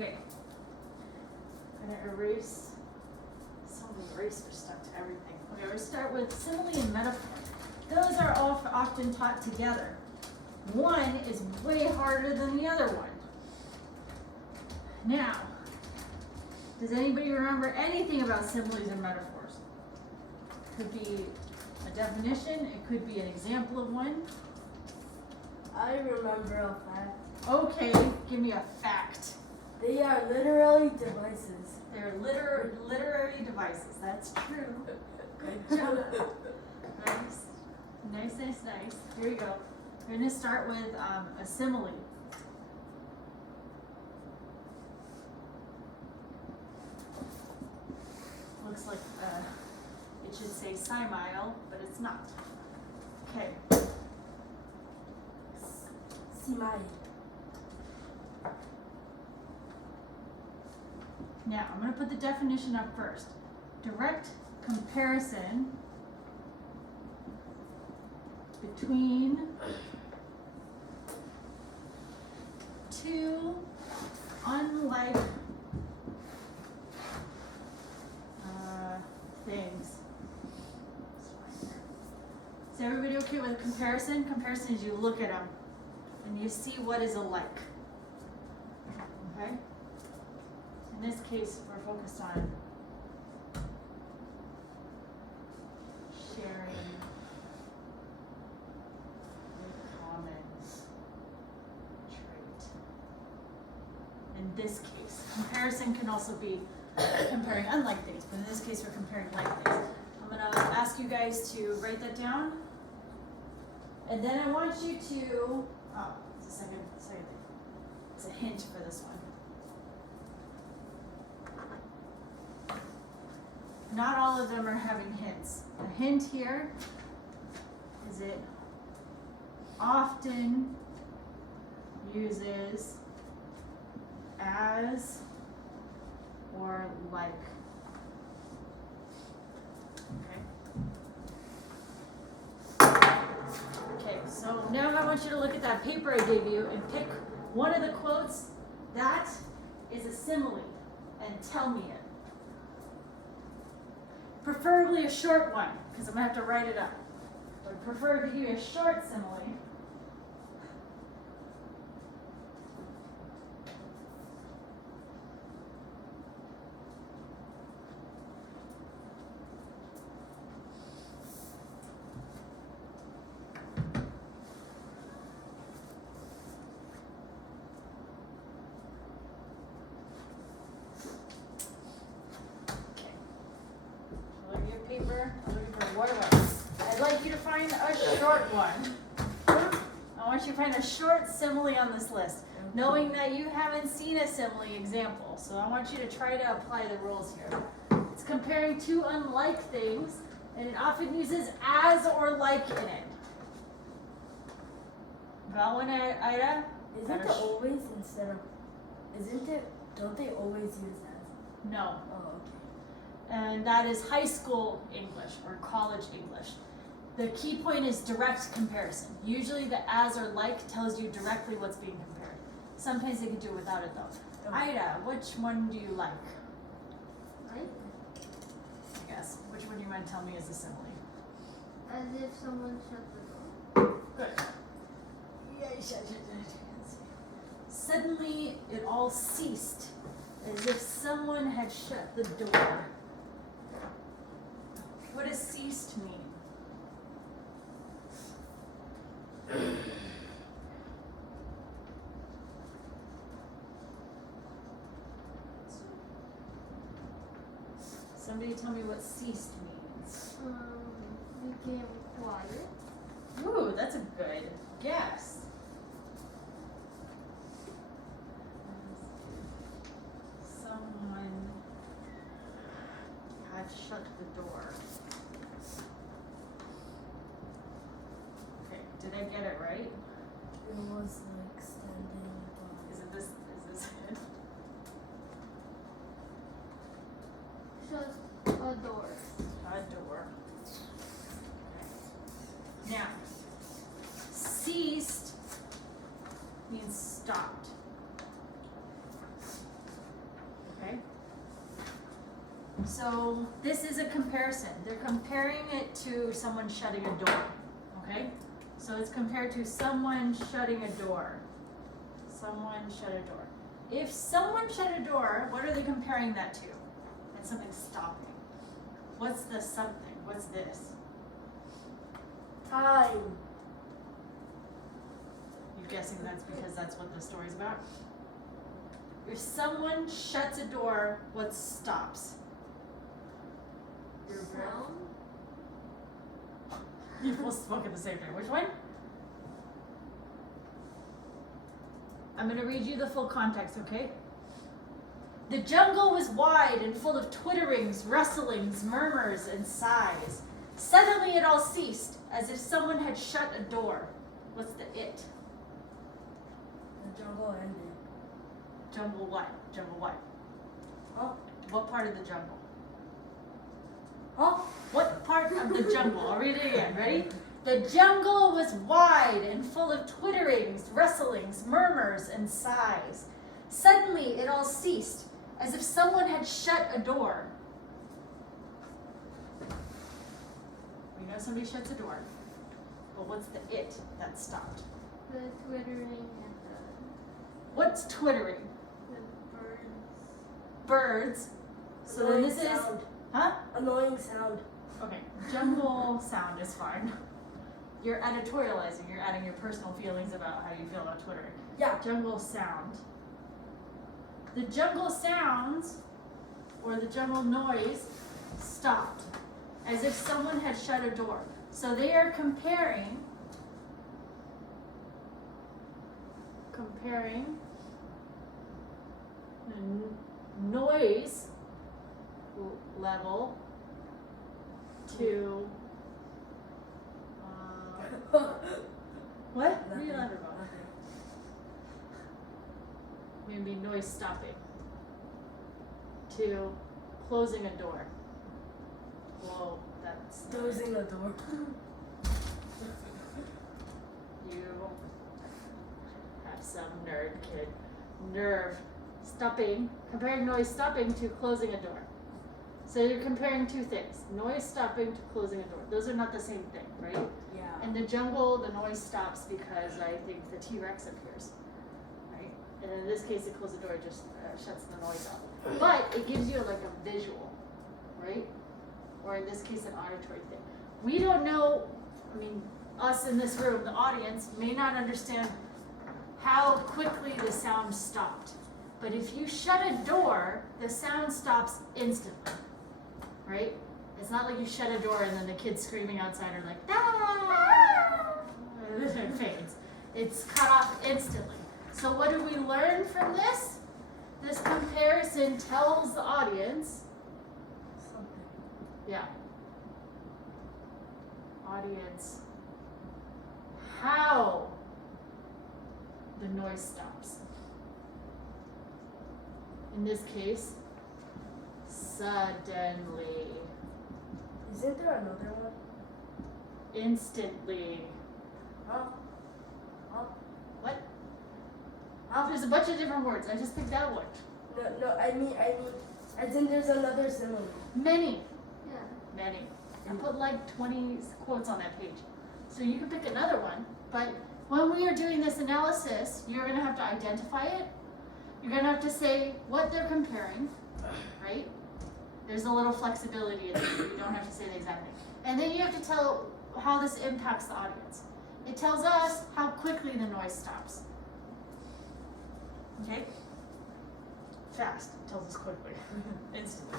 Okay. I'm gonna erase. So many erasers stuck to everything. Okay, we're gonna start with simile and metaphor. Those are often taught together. One is way harder than the other one. Now, does anybody remember anything about similes and metaphors? Could be a definition, it could be an example of one. I remember a fact. Okay, give me a fact. They are literally devices. They're literary devices, that's true. Good job. Nice. Nice, nice, nice. Here we go. We're going to start with a simile. Looks like it should say simile, but it's not. Okay. Simile. Now, I'm going to put the definition up first. Direct comparison between two unlike things. Is everybody okay with comparison? Comparison is you look at them and you see what is alike. Okay? In this case, we're focused on sharing a common trait. In this case, comparison can also be comparing unlike things, but in this case, we're comparing like things. I'm going to ask you guys to write that down. And then I want you to, it's a second thing. It's a hint for this one. Not all of them are having hints. A hint here is it often uses as or like. Okay, so now I want you to look at that paper I gave you and pick one of the quotes that is a simile and tell me it. Preferably a short one, because I'm going to have to write it up. I would prefer to give you a short simile. Paper. I'm looking for what else. I'd like you to find a short one. I want you to find a short simile on this list, knowing that you haven't seen a simile example. So I want you to try to apply the rules here. It's comparing two unlike things, and it often uses as or like in it. Got one, Ida? Isn't it always instead of? Isn't it? Don't they always use as? No. Oh, okay. And that is high school English or college English. The key point is direct comparison. Usually the as or like tells you directly what's being compared. Sometimes they can do without it though. Okay. Ida, which one do you like? Like? I guess. Which one do you want to tell me is a simile? As if someone shut the door. Good. Suddenly it all ceased, as if someone had shut the door. What does ceased mean? Somebody tell me what ceased means. Became quiet. Ooh, that's a good guess. Someone had shut the door. Okay, did I get it right? It was like standing. Is this it? Shut a door. A door. Now, ceased means stopped. So this is a comparison. They're comparing it to someone shutting a door. Okay? So it's compared to someone shutting a door. Someone shut a door. If someone shut a door, what are they comparing that to? And something stopping. What's the something? What's this? Time. You guessing that's because that's what the story's about? If someone shuts a door, what stops? Your breath. Sound? You both spoke at the same time. Which one? I'm going to read you the full context, okay? The jungle was wide and full of twitterings, rustlings, murmurs, and sighs. Suddenly it all ceased, as if someone had shut a door. What's the it? The jungle ended. Jungle what? Jungle what? Huh? What part of the jungle? Huh? What part of the jungle? I'll read it again. Ready? The jungle was wide and full of twitterings, rustlings, murmurs, and sighs. Suddenly it all ceased, as if someone had shut a door. We know somebody shuts a door, but what's the it that stopped? The twittering and What's twittering? the birds. Birds. So then Annoying this is, sound. huh? Annoying sound. Okay, jungle sound is fine. You're editorializing, you're adding your personal feelings about how you feel about twittering. Yeah. Jungle sound. The jungle sounds, or the jungle noise, stopped, as if someone had shut a door. So they are comparing the noise level to what? What are you laughing about? Maybe noise stopping to closing a door. Whoa, that's Closing the door. you have some nerd kid. Nerve. Stopping, comparing noise stopping to closing a door. So you're comparing two things. Noise stopping to closing a door. Those are not the same thing, right? Yeah. In the jungle, the noise stops because I think the T-Rex appears, right? And in this case, it closes the door, it just shuts the noise off. But it gives you like a visual, right? Or in this case, an auditory thing. We don't know, I mean, us in this room, the audience, may not understand how quickly the sound stopped. But if you shut a door, the sound stops instantly, right? It's not like you shut a door and then the kids screaming outside are like, ah! And then it fades. It's cut off instantly. So what do we learn from this? This comparison tells the audience, Something. yeah, audience, how the noise stops. In this case, suddenly, Isn't there another one? instantly. Huh? Huh? What? There's a bunch of different words. I just picked that one. No, I mean, as in there's another simile. Many. Yeah. Many. And put like 20 quotes on that page. So you can pick another one, but when we are doing this analysis, you're going to have to identify it. You're going to have to say what they're comparing, right? There's a little flexibility in there. You don't have to say the exact thing. And then you have to tell how this impacts the audience. It tells us how quickly the noise stops. Okay? Fast. It tells us quickly. Instantly.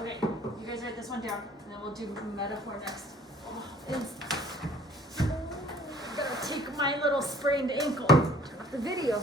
Okay, you guys write this one down, and then we'll do metaphor next. Oh, I gotta take my little sprained ankle. Turn off the video.